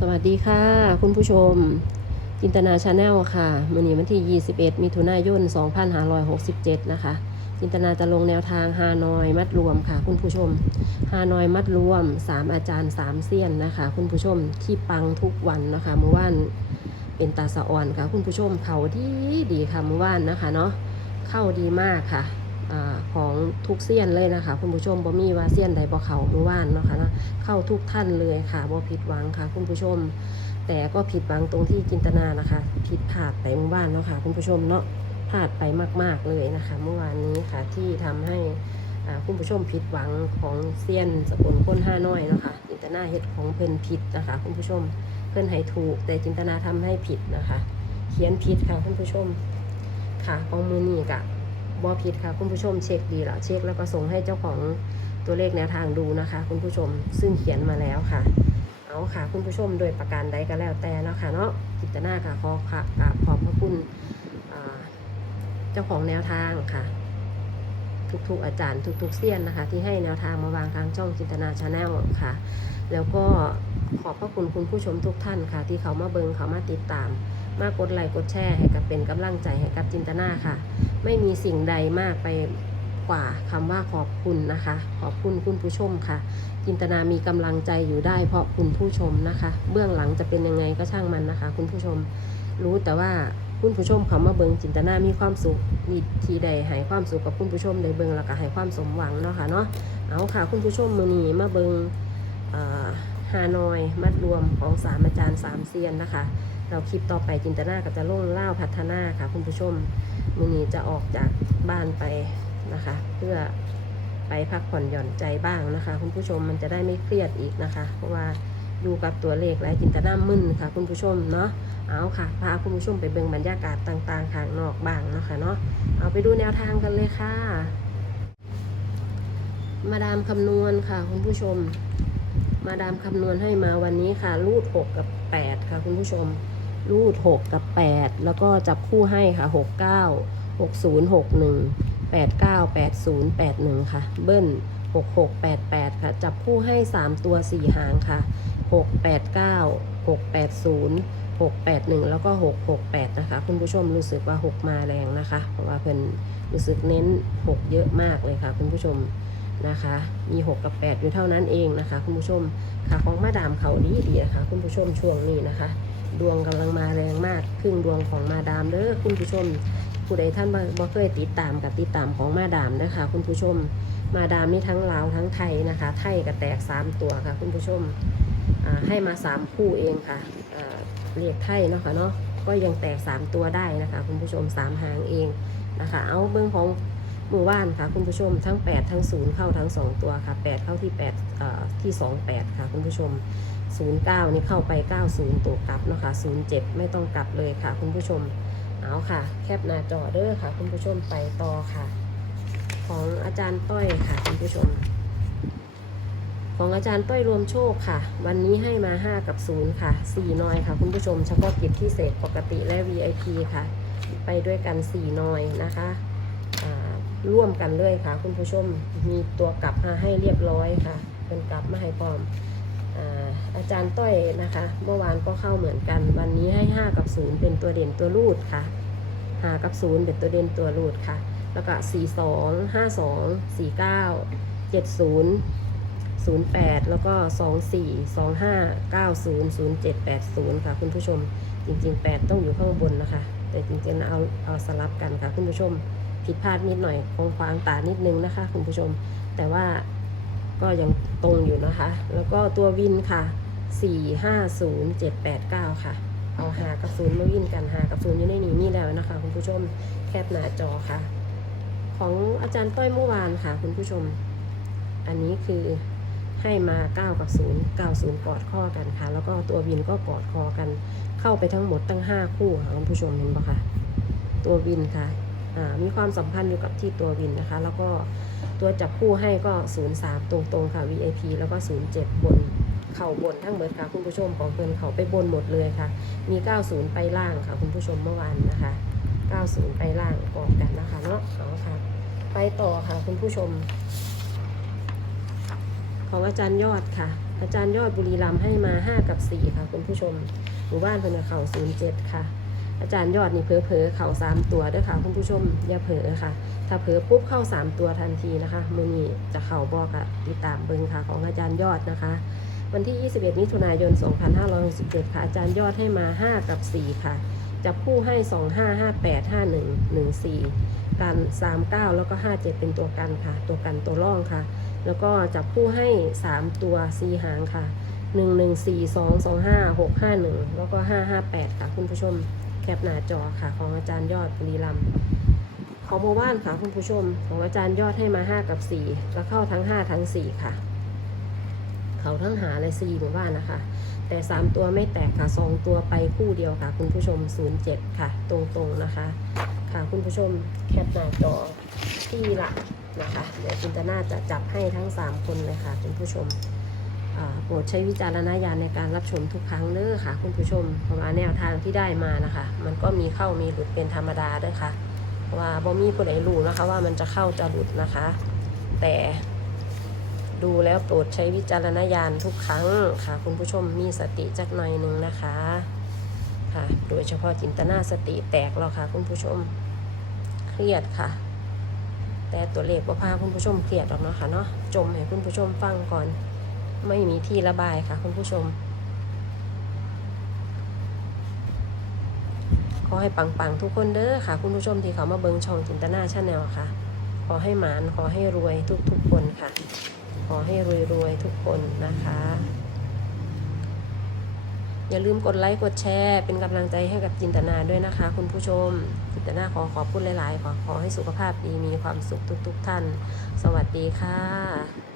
สวัสดีค่ะ คุณผู้ชม จินตนาชาแนลค่ะมื่อนี้วันที่ 21 มิถุนายน 2567 นะคะ จินตนาจะลงแนวทางฮานอยมัดรวมค่ะ คุณผู้ชมฮานอยมัดรวม 3 อาจารย์ 3เซียนนะคะ คุณผู้ชมที่ปังทุกวันนะคะเมื่อวานเป็นตาสะอ่อนค่ะ คุณผู้ชมเขาดีดีค่ะเมื่อวานนะคะเนาะเข้าดีมากค่ะ อของทุกเซียนเลยนะคะ คุณผู้ชมบ่มีว่าเซียนใดบ่เขาเมื่อวานเนาะค่ะนาะเข้าทุกท่านเลยค่ะบ่ผิดหวังค่ะ คุณผู้ชม แต่ก็ผิดหวังตรงที่จินตนานะคะ ผิดพลาดไปเมื่อวานเนาะค่ะ คุณผู้ชมเนาะพลาดไปมาก ๆเลยนะคะ เมื่อวานนี้ค่ะที่ทำให้คุณผู้ชมผิดหวังของเซียนสกุลคนห้าน้อยเนาะค่ะจินตนาเฮ็ดของเพิ่นผิดนะคะ คุณผู้ชมเพิ่นให้ถูก แต่จินตนาทำให้ผิดนะคะ เขียนผิดค่ะคุณผู้ชมค่ะของมือนี่กะ บ่ผิดค่ะ คุณผู้ชมเช็คดีแล้วเช็คแล้วก็ส่งให้เจ้าของตัวเลขแนวทางดูนะคะ คุณผู้ชมซึ่งเขียนมาแล้วค่ะ เอาค่ะ คุณผู้ชมโดยประการใดก็แล้วแต่เนาะค่ะเนาะกิจนาค่ะขอค่ะขอบพระคุณเจ้าของแนวทางค่ะ ทุกๆอาจารย์ทุกๆเซียนนะคะ ที่ให้แนวทางมาวางทางช่องจินตนาชาแนลค่ะ แล้วก็ขอบพระคุณคุณผู้ชมทุกท่านค่ะ ที่เขามาเบิงเขามาติดตาม มากดไลค์กดแชร์ให้กับเป็นกำลังใจให้กับจินตนาค่ะ ไม่มีสิ่งใดมากไปกว่าคำว่าขอบคุณนะคะ ขอบคุณคุณผู้ชมค่ะ จินตนามีกำลังใจอยู่ได้เพราะคุณผู้ชมนะคะ เบื้องหลังจะเป็นยังไงก็ช่างมันนะคะ คุณผู้ชมรู้แต่ว่าคุณผู้ชมเขามาเบิงจินตนามีความสุขมีทีใดให้ความสุขกับคุณผู้ชมได้เบิงแล้วก็ให้ความสมหวังเนาะค่ะเนาะเอาค่ะ คุณผู้ชมมือนี้มาเบิงอ่า ฮานอย มัดรวมของสามอาจารย์สามเซียนนะคะ เราคลิปต่อไปจินตนาก็จะล่งเล่าพัฒนาค่ะคุณผู้ชมมือนี้จะออกจากบ้านไปนะคะ เพื่อไปพักผ่อนหย่อนใจบ้างนะคะ คุณผู้ชมมันจะได้ไม่เครียดอีกนะคะ เพราะว่าดูกับตัวเลขและจินตนามึนค่ะ คุณผู้ชมเนาะเอาค่ะพาคุณผู้ชมไปเบิ่งบรรยากาศต่างๆข้างนอกบ้างนะคะเนาะเอาไปดูแนวทางกันเลยค่ะ มาดามคำนวณค่ะ คุณผู้ชม มาดามคำนวณให้มาวันนี้ค่ะ รูด 6 กับ 8 ค่ะคุณผู้ชม รูด 6 กับ 8 แล้วก็จับคู่ให้ค่ะ 6 9 6 0 6 1 8 9 8 0 8 1 ค่ะ เบิ้ล 6 6 8 8 ค่ะ จับคู่ให้ 3 ตัว 4 หางค่ะ 6 8 9 6 8 0 6 8 1 แล้วก็ 6 6 8 นะคะ คุณผู้ชมรู้สึกว่า 6 มาแรงนะคะ เพราะว่าเพิ่นรู้สึกเน้น 6 เยอะมากเลยค่ะ คุณผู้ชม นะคะ มี6กับ8อยู่เท่านั้นเองนะคะ คุณผู้ชมค่ะของมาดามเขาดีดีนะคะ คุณผู้ชมช่วงนี้นะคะ ดวงกำลังมาแรงมากครึ่งดวงของมาดามเด้อคุณผู้ชม ผู้ใดท่านบ่เคยติดตามกับติดตามของมาดามนะคะ คุณผู้ชม มาดามนี่ทั้งลาวทั้งไทยนะคะ ไทยก็แตก 3 ตัวค่ะ คุณผู้ชมให้มา 3 คู่เองค่ะเรียกไทยเนาะค่ะเนาะก็ยังแตก 3 ตัวได้นะคะ คุณผู้ชม 3 หางเองนะคะ เอาเบื้องของ หมู่บ้านค่ะคุณผู้ชมทั้ง 8 ทั้ง 0 เข้าทั้ง 2 ตัวค่ะ 8 เข้าที่8เอ่อที่ 28 ค่ะ คุณผู้ชม 09 นี่เข้าไป 90 ตัวกลับเนาะค่ะ07 ไม่ต้องกลับเลยค่ะ คุณผู้ชมเอาค่ะ แคปหน้าจอเด้อค่ะ คุณผู้ชมไปต่อค่ะ ของอาจารย์ต้อยค่ะ คุณผู้ชม ของอาจารย์ต้อยรวมโชคค่ะ วันนี้ให้มา 5 กับ 0 ค่ะ 4นอยค่ะ คุณผู้ชมเฉพาะกิจพิเศษปกติและ VIP ค่ะ ไปด้วยกัน 4นอยนะคะ ร่วมกันเลยค่ะ คุณผู้ชมมีตัวกลับมาให้เรียบร้อยค่ะเป็นกลับมาให้พร้อมอาอาจารย์ต้อยนะคะ เมื่อวานก็เข้าเหมือนกัน วันนี้ให้ 5 กับ 0 เป็นตัวเด่นตัวรูดค่ะ5กับ 0 เป็นตัวเด่นตัวรูดค่ะ แล้วก็ 4 2 5 2 4 9 7 0 0 8 แล้วก็ 2 4 2 5 9 0 0 7 8 0 ค่ะ คุณผู้ชมจริง ๆ 8 ต้องอยู่ข้างบนนะคะ แต่จริงๆเอาเอาสลับกันค่ะ คุณผู้ชม ผิดพลาดนิดหน่อยคงความตานิดนึงนะคะ คุณผู้ชม แต่ว่าก็ยังตรงอยู่นะคะ แล้วก็ตัววินค่ะ 4 5 0 7 8 9 ค่ะ เอาหากับศูนย์มาวินกันหากับศูนย์อยู่ในนี้นี่แล้วนะคะ คุณผู้ชมแคปหน้าจอค่ะ ของอาจารย์ต้อยเมื่อวานค่ะ คุณผู้ชม อันนี้คือให้มา 9 กับ 0 9 0 กอดข้อกันค่ะ แล้วก็ตัววินก็กอดคอกัน เข้าไปทั้งหมดตั้ง 5 คู่ค่ะคุณผู้ชมเห็นปะคะ ตัววินค่ะ มีความสัมพันธ์อยู่กับที่ตัววินนะคะ แล้วก็ตัวจับคู่ให้ก็ 0 3 ตรงๆค่ะ VIP แล้วก็ 0 7 บนเข่าบนทั้งเบิดค่ะคุณผู้ชมของเพิ่นเขาไปบนหมดเลยค่ะ มี 90 ไปล่างค่ะ คุณผู้ชมเมื่อวานนะคะ 90 ไปล่างกอบกันนะคะเนาะเอาค่ะ ไปต่อค่ะ คุณผู้ชม ของอาจารย์ยอดค่ะ อาจารย์ยอดบุรีรัมย์ให้มา 5 กับ 4 ค่ะ คุณผู้ชมหมู่บ้านเพิ่นกับเขา07 ค่ะ อาจารย์ยอดนี่เผลอๆเข่า3ตัวด้วยค่ะคุณผู้ชมอย่าเผลอค่ะ ถ้าเผลอปุ๊บเข้า3ตัวทันทีนะคะมือนี้จะเข่าบอกอะติดตามเบิงค่ะของอาจารย์ยอดนะคะ วันที่ 21 มิถุนายน 2567 ค่ะอาจารย์ยอดให้มา 5 กับ 4 ค่ะ จับคู่ให้ 2 5 5 8 5 1 1 4 กัน 3 9 แล้วก็ 5 7 เป็นตัวกันค่ะ ตัวกันตัวร่องค่ะ แล้วก็จับคู่ให้ 3 ตัว 4 หางค่ะ 1 1 4 2 2 5 6 5 1 แล้วก็ 5 5 8 ค่ะคุณผู้ชม แคปหน้าจอค่ะ ของอาจารย์ยอดบุรีรัมย์ของหมู่บ้านค่ะคุณผู้ชม ของอาจารย์ยอดให้มา 5 กับ 4 แล้วเข้าทั้ง 5 ทั้ง 4 ค่ะ เขาทั้งหาเลย4หมู่บ้านนะคะ แต่ 3 ตัวไม่แตกค่ะ 2 ตัวไปคู่เดียวค่ะ คุณผู้ชม 07 ค่ะ ตรงๆนะคะ ค่ะคุณผู้ชมแคปหน้าจอที่หลักนะคะ เดี๋ยวจินตนาจะจับให้ทั้ง 3 คนเลยค่ะ คุณผู้ชม โปรดใช้วิจารณญาณในการรับชมทุกครั้งเด้อค่ะ คุณผู้ชม เพราะว่าแนวทางที่ได้มานะคะ มันก็มีเข้ามีหลุดเป็นธรรมดาเด้อค่ะว่าบ่มีผู้ใดรู้นะคะ ว่ามันจะเข้าจะหลุดนะคะ แต่ดูแล้วโปรดใช้วิจารณญาณทุกครั้งค่ะ คุณผู้ชมมีสติจักหน่อยหนึ่งนะคะค่ะ โดยเฉพาะจินตนาสติแตกแล้วค่ะ คุณผู้ชมเครียดค่ะ แต่ตัวเลขว่าพาคุณผู้ชมเครียดหรอกเนาะค่ะเนาะจมให้คุณผู้ชมฟังก่อน ไม่มีที่ระบายค่ะคุณผู้ชม ขอให้ปังๆทุกคนเด้อค่ะ คุณผู้ชมที่เขามาเบิงช่องจินตนาชาแนลค่ะ ขอให้หมานขอให้รวยทุกๆคนค่ะ ขอให้รวยๆทุกคนนะคะอย่าลืมกดไลค์ กดแชร์ เป็นกำลังใจให้กับจินตนาด้วยนะคะ คุณผู้ชม จินตนาขอขอบคุณหลาย ๆ ขอขอให้สุขภาพดีมีความสุขทุก ๆ ท่าน สวัสดีค่ะ